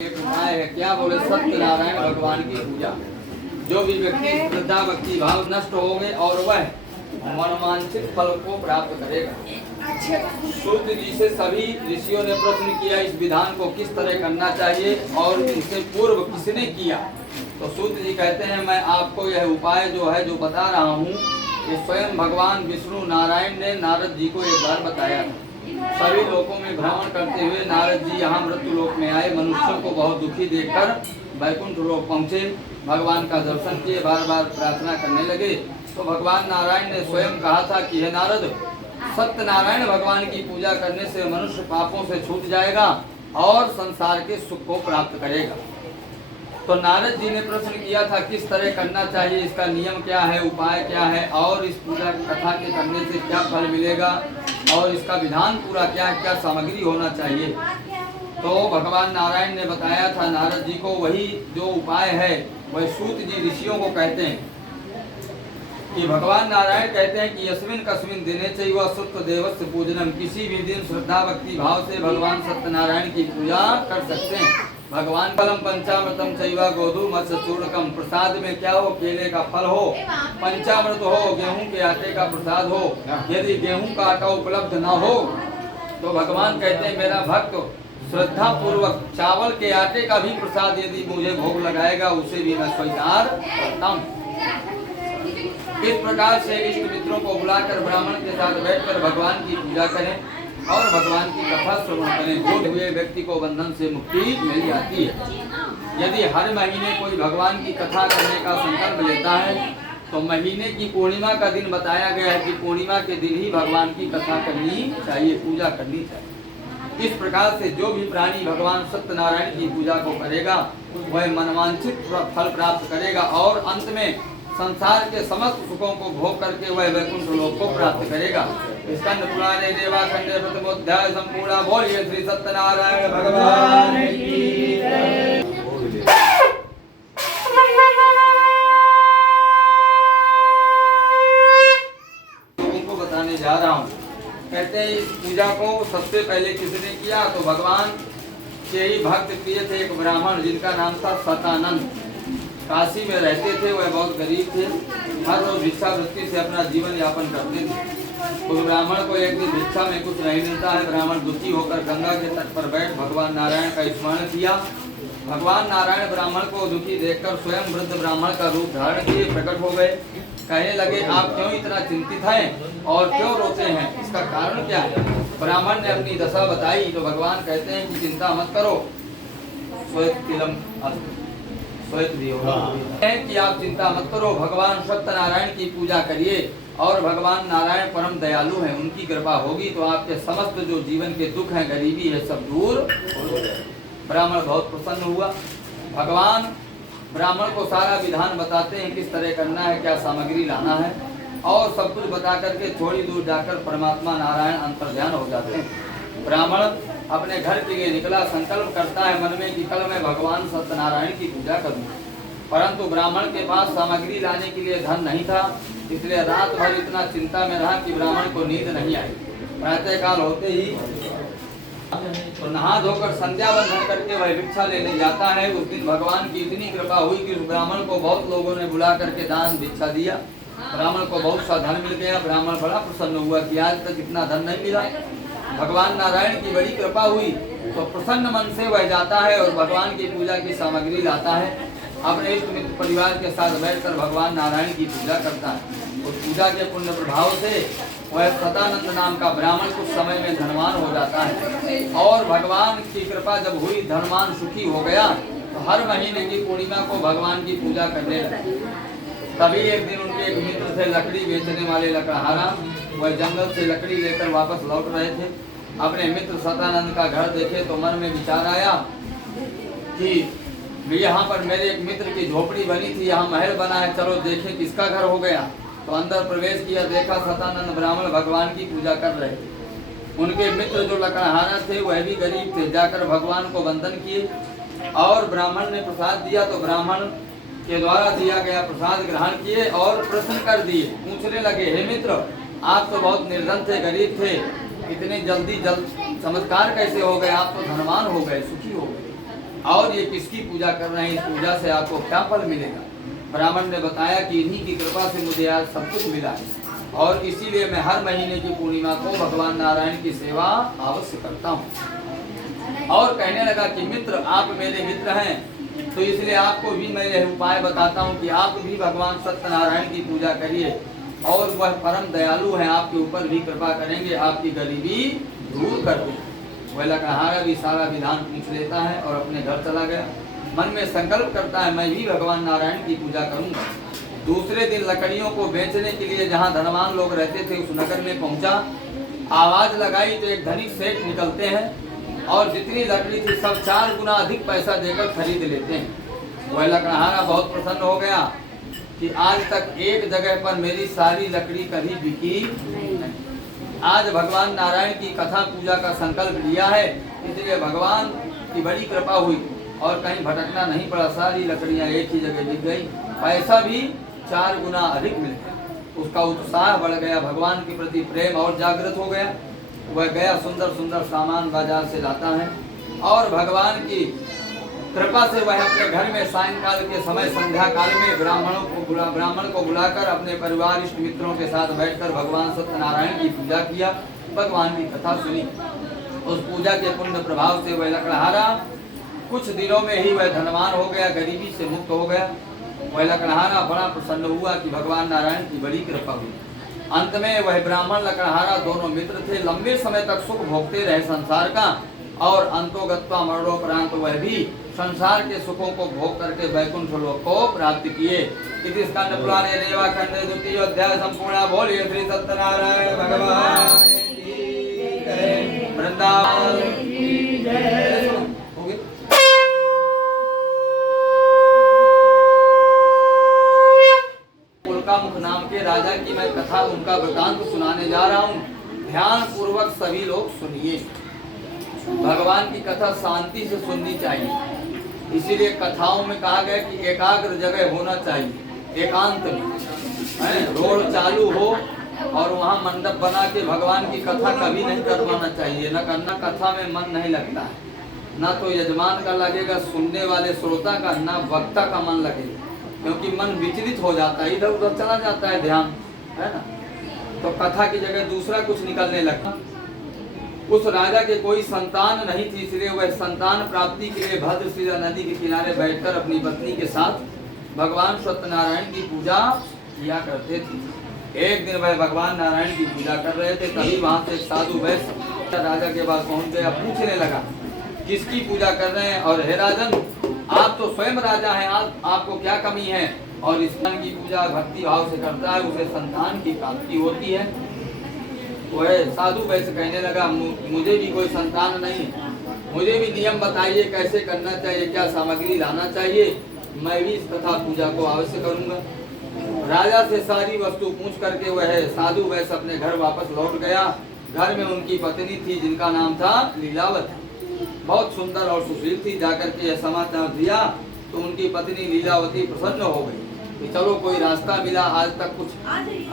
एक उपाय है, क्या बोले, सत्यनारायण भगवान की पूजा। जो भी व्यक्ति श्रद्धा भक्ति भाव नष्ट हो गए और वह मनोवांछित फल को प्राप्त करेगा। सूत जी से सभी ऋषियों ने प्रश्न किया इस विधान को किस तरह करना चाहिए और इससे पूर्व किसने किया। तो सूत जी कहते हैं मैं आपको यह उपाय जो है जो बता रहा हूँ, ये स्वयं भगवान विष्णु नारायण ने नारद जी को एक बार बताया था। सभी लोकों में भ्रमण करते हुए नारद जी यहाँ मृत्यु लोक में आए। मनुष्यों को बहुत दुखी देखकर वैकुंठ लोक पहुँचे, भगवान का दर्शन किए, बार बार प्रार्थना करने लगे। तो भगवान नारायण ने स्वयं कहा था कि हे नारद, सत्यनारायण भगवान की पूजा करने से मनुष्य पापों से छूट जाएगा और संसार के सुख को प्राप्त करेगा। तो नारद जी ने प्रश्न किया था किस तरह करना चाहिए, इसका नियम क्या है, उपाय क्या है और इस पूजा कथा के करने से क्या फल मिलेगा और इसका विधान पूरा क्या है, क्या सामग्री होना चाहिए। तो भगवान नारायण ने बताया था नारद जी को वही जो उपाय है वह सूत जी ऋषियों को कहते हैं कि भगवान नारायण कहते हैं कि यस्मिन कस्मिन दिने चैव सुत देवस्य पूजनम, किसी भी दिन श्रद्धा भक्ति भाव से भगवान सत्यनारायण की पूजा कर सकते हैं। भगवान फलम पंचामृतम चैवा गोधु मत्स्य चूर्णकम, प्रसाद में क्या हो, केले का फल हो, पंचामृत हो, गेहूं के आटे का प्रसाद हो। यदि गेहूं का आटा उपलब्ध न हो तो भगवान कहते हैं मेरा भक्त श्रद्धा पूर्वक चावल के आटे का भी प्रसाद यदि मुझे भोग लगाएगा उसे भी मैं स्वीकार करता हूँ। इस प्रकार से इष्ट मित्रों को बुलाकर ब्राह्मण के साथ बैठकर भगवान की पूजा करें और भगवान की कथा श्रवण करें। बोध हुए व्यक्ति को बंधन से मुक्ति मिल जाती है। यदि हर महीने कोई भगवान की कथा करने का संकल्प लेता है तो महीने की पूर्णिमा का दिन बताया गया है कि पूर्णिमा के दिन ही भगवान की कथा करनी चाहिए, पूजा करनी चाहिए। इस प्रकार से जो भी प्राणी भगवान सत्यनारायण की पूजा को करेगा वह मनवांछित फल प्राप्त करेगा और अंत में संसार के समस्त सुखों को भोग करके वह वैकुंठ लोक को प्राप्त करेगा। स्कंद पुराणे देवा खंडे प्रथमोध्याय संपूर्ण। बोलिए श्री सत्यनारायण भगवान की जय। तुमको बताने जा रहा हूँ। कहते हैं इस पूजा को सबसे पहले किसने किया, तो भगवान के ही भक्त प्रिय थे एक ब्राह्मण जिनका नाम था सतानंद। काशी में रहते थे, वह बहुत गरीब थे, हर रोज भिक्षावृत्ति से अपना जीवन यापन करते थे। उस ब्राह्मण को एक दिन भिक्षा में कुछ नहीं मिलता है। ब्राह्मण दुखी होकर गंगा के तट पर बैठ भगवान नारायण का स्मरण किया। भगवान नारायण ब्राह्मण को दुखी देखकर स्वयं वृद्ध ब्राह्मण का रूप धारण किए प्रकट हो गए। कहने लगे आप क्यों इतना चिंतित हैं और क्यों रोते हैं, इसका कारण क्या है। ब्राह्मण ने अपनी दशा बताई तो भगवान कहते हैं कि चिंता मत करो, कि आप चिंता मत करो, भगवान सत्यनारायण की पूजा करिए और भगवान नारायण परम दयालु हैं, उनकी कृपा होगी तो आपके समस्त जो जीवन के दुख हैं, गरीबी है, सब दूर हो जाए। ब्राह्मण बहुत प्रसन्न हुआ। भगवान ब्राह्मण को सारा विधान बताते हैं किस तरह करना है, क्या सामग्री लाना है और सब कुछ बता करके थोड़ी दूर जाकर परमात्मा नारायण अंतर्ध्यान हो जाते हैं। ब्राह्मण अपने घर के लिए निकला, संकल्प करता है मन में कि कल मैं भगवान सत्यनारायण की पूजा करूंगा। परंतु ब्राह्मण के पास सामग्री लाने के लिए धन नहीं था, इसलिए रात भर इतना चिंता में रहा कि ब्राह्मण को नींद नहीं आई। प्रातः काल होते ही तो नहा धोकर संध्या बंधन करके वह भिक्षा लेने जाता है। उस दिन भगवान की इतनी कृपा हुई कि उस ब्राह्मण को बहुत लोगों ने बुला करके दान भिक्षा दिया। ब्राह्मण को बहुत सा धन मिल गया। ब्राह्मण बड़ा प्रसन्न हुआ कि आज तक इतना धन नहीं मिला। भगवान नारायण की बड़ी कृपा हुई तो प्रसन्न मन से वह जाता है और भगवान की पूजा की सामग्री लाता है। अपने इष्ट मित्र परिवार के साथ बैठकर भगवान नारायण की पूजा करता है। उस पूजा के पुण्य प्रभाव से वह सतानंद नाम का ब्राह्मण कुछ समय में धनवान हो जाता है और भगवान की कृपा जब हुई, धनवान सुखी हो गया तो हर महीने की पूर्णिमा को भगवान की पूजा करने लगे। तभी एक दिन उनके एक मित्र थे लकड़ी बेचने वाले लकड़हारा, वह जंगल से लकड़ी लेकर वापस लौट रहे थे। अपने मित्र सतानंद का घर देखे तो मन में विचार आया कि यहाँ पर मेरे एक मित्र की झोपड़ी बनी थी, यहाँ महल बना है, चलो देखें किसका घर हो गया। तो अंदर प्रवेश किया, देखा सतानंद ब्राह्मण भगवान की पूजा कर रहे थे। उनके मित्र जो लकड़हारा थे वह भी गरीब थे, जाकर भगवान को वंदन किए और ब्राह्मण ने प्रसाद दिया तो ब्राह्मण के द्वारा दिया गया प्रसाद ग्रहण किए और प्रश्न कर दिए। पूछने लगे हे मित्र, आप तो बहुत निर्धन थे, गरीब थे, इतने जल्दी चमत्कार कैसे हो गए, आप तो धनवान हो गए, सुखी हो गए। और ये किसकी पूजा कर रहे हैं, इस पूजा से आपको क्या फल मिलेगा। ब्राह्मण ने बताया कि इन्हीं की कृपा से मुझे आज सब कुछ मिला है और इसीलिए मैं हर महीने की पूर्णिमा को भगवान नारायण की सेवा अवश्य करता हूँ। और कहने लगा कि मित्र, आप मेरे मित्र हैं तो इसलिए आपको भी मैं यह उपाय बताता हूँ कि आप भी भगवान सत्यनारायण की पूजा करिए और वह परम दयालु है, आपके ऊपर भी कृपा करेंगे, आपकी गरीबी दूर कर देंगे। वह लकड़हारा भी सारा विधान पूछ लेता है और अपने घर चला गया। मन में संकल्प करता है मैं भी भगवान नारायण की पूजा करूंगा। दूसरे दिन लकड़ियों को बेचने के लिए जहाँ धनवान लोग रहते थे उस नगर में पहुंचा। आवाज लगाई तो एक धनिक सेठ निकलते हैं और जितनी लकड़ी थी सब 4 गुना अधिक पैसा देकर खरीद लेते हैं। वह लकड़हारा बहुत प्रसन्न हो गया कि आज तक एक जगह पर मेरी सारी लकड़ी कभी बिकी नहीं। आज भगवान नारायण की कथा पूजा का संकल्प लिया है, इसलिए भगवान की बड़ी कृपा हुई और कहीं भटकना नहीं पड़ा। सारी लकड़ियां एक ही जगह बिक गई, पैसा भी 4 गुना अधिक मिल गया। उसका उत्साह बढ़ गया, भगवान के प्रति प्रेम और जागृत हो गया। वह गया सुंदर सुंदर सामान बाजार से लाता है और भगवान की कृपा से वह अपने घर में सायंकाल के समय संध्या काल में ब्राह्मण को बुलाकर अपने परिवार इष्ट मित्रों के साथ बैठकर भगवान सत्यनारायण की पूजा किया, भगवान की कथा सुनी। उस पूजा के पुण्य प्रभाव से वह लकड़हारा कुछ दिनों में ही वह धनवान हो गया, गरीबी से मुक्त हो गया। वह लकड़हारा बड़ा प्रसन्न हुआ कि भगवान नारायण की बड़ी कृपा हुई। अंत में वह ब्राह्मण लकड़हारा दोनों मित्र थे, लंबे समय तक सुख भोगते रहे संसार का और अंतोगत्वा मरणोपरांत वह भी संसार के सुखों को भोग करके वैकुंठ लोक को प्राप्त किए। इति स्कंद पुराणे रेवा खंड द्वितीय अध्याय संपूर्ण। बोलिए श्री सत्यनारायण भगवान की जय। वृंदावन की जय। हो गए? मुख नाम के राजा की मैं कथा उनका वृतांत सुनाने जा रहा हूँ। ध्यान पूर्वक सभी लोग सुनिए। भगवान की कथा शांति से सुननी चाहिए, इसीलिए कथाओं में कहा गया कि एकाग्र जगह होना चाहिए, एकांत में रोड चालू हो और वहाँ मंडप बना के भगवान की कथा कभी नहीं करवाना चाहिए। न करना, कथा में मन नहीं लगता है, ना तो यजमान का लगेगा, सुनने वाले श्रोता का, ना वक्ता का मन लगेगा, क्योंकि मन विचलित हो जाता है, इधर उधर चला जाता है ध्यान, है ना। तो कथा की जगह दूसरा कुछ निकलने लगता। उस राजा के कोई संतान नहीं थी, इसलिए वह संतान प्राप्ति के लिए भद्रशिला नदी के किनारे बैठकर अपनी पत्नी के साथ भगवान सत्यनारायण की पूजा किया करते थे। एक दिन वह भगवान नारायण की पूजा कर रहे थे, तभी वहां से साधु वैश्य राजा के पास पहुंच गया, पूछने लगा किसकी पूजा कर रहे हैं। और हे राजन, आप तो स्वयं राजा हैं, आपको क्या कमी है। और ईश्वर की पूजा भक्ति भाव से करता है, उसे संतान की प्राप्ति होती है। वह साधु वैसे कहने लगा मुझे भी कोई संतान नहीं, मुझे भी नियम बताइए कैसे करना चाहिए, क्या सामग्री लाना चाहिए, मैं भी इस कथा पूजा को अवश्य करूंगा। राजा से सारी वस्तु पूछ करके वह साधु वैसे अपने घर वापस लौट गया। घर में उनकी पत्नी थी जिनका नाम था लीलावती, बहुत सुंदर और सुशील थी। जाकर के यह समाचार दिया तो उनकी पत्नी लीलावती प्रसन्न हो गई कि चलो कोई रास्ता मिला, आज तक कुछ